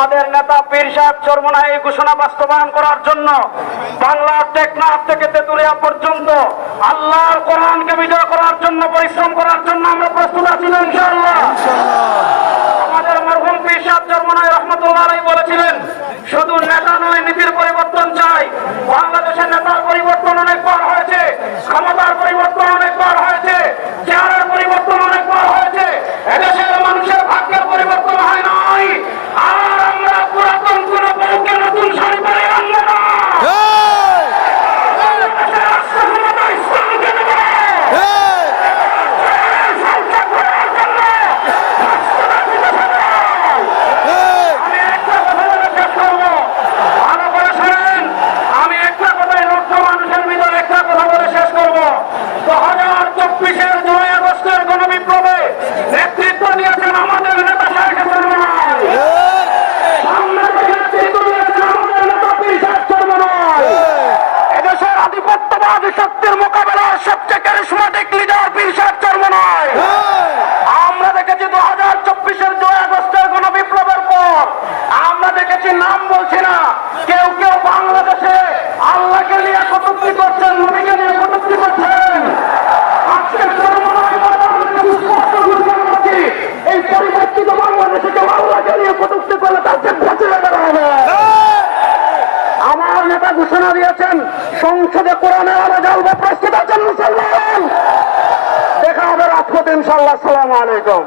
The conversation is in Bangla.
আমাদের নেতা পীর সাহেব চরমোনাই এই ঘোষণা বাস্তবায়ন করার জন্য বাংলার টেকনাফ থেকে তেতুলিয়া পর্যন্ত আল্লাহর কোরআনকে বিজয় করার জন্য পরিশ্রম করার জন্য আমরা প্রস্তুত আছি ইনশাআল্লাহ। আমাদের মরহুম পীর সাহেব চরমোনাই রহমতুল্লাহ আলাইহি বলেছিলেন, শুধু নেতা নয় নীতির পরিবর্তন চাই। বাংলাদেশের নেতার পরিবর্তন অনেকবার হয়েছে, ক্ষমতার পরিবর্তন অনেকবার হয়েছে, চেয়ারের পরিবর্তন অনেকবার হয়েছে, এদেশের মানুষের ভাগ্যের পরিবর্তন হয় নাই। আর আমরা পুরাতন কোন বউকে নতুন শাড়ি পরে আনবো না। শক্তির মোকাবেলার সবচেয়ে ক্যারিজমাটিক লিডার পীর সাহেব চরমোনাই। আমরা দেখেছি 2024-এর 2 আগস্টের গণবিপ্লবের পর আমরা দেখেছি, নাম বলছি না, কেউ কেউ বাংলাদেশে আল্লাহকে নিয়ে কটূক্তি করছেন, নবীকে নিয়ে কটূক্তি করছেন। আজকে চরমোনাই স্পষ্ট ঘোষণা করছি, এই পরিবর্তিত বাংলাদেশে কেউ আল্লাহকে নিয়ে কটূক্তি করলে তার যে বেঁচে যেতে হবে। আমার নেতা ঘোষণা দিয়েছেন, সংসদে কোরআনের আলো জ্বালবে, প্রস্তুত আছেন মুসলমান? দেখা হবে রাজপথে ইনশাআল্লাহ। আসসালামু আলাইকুম।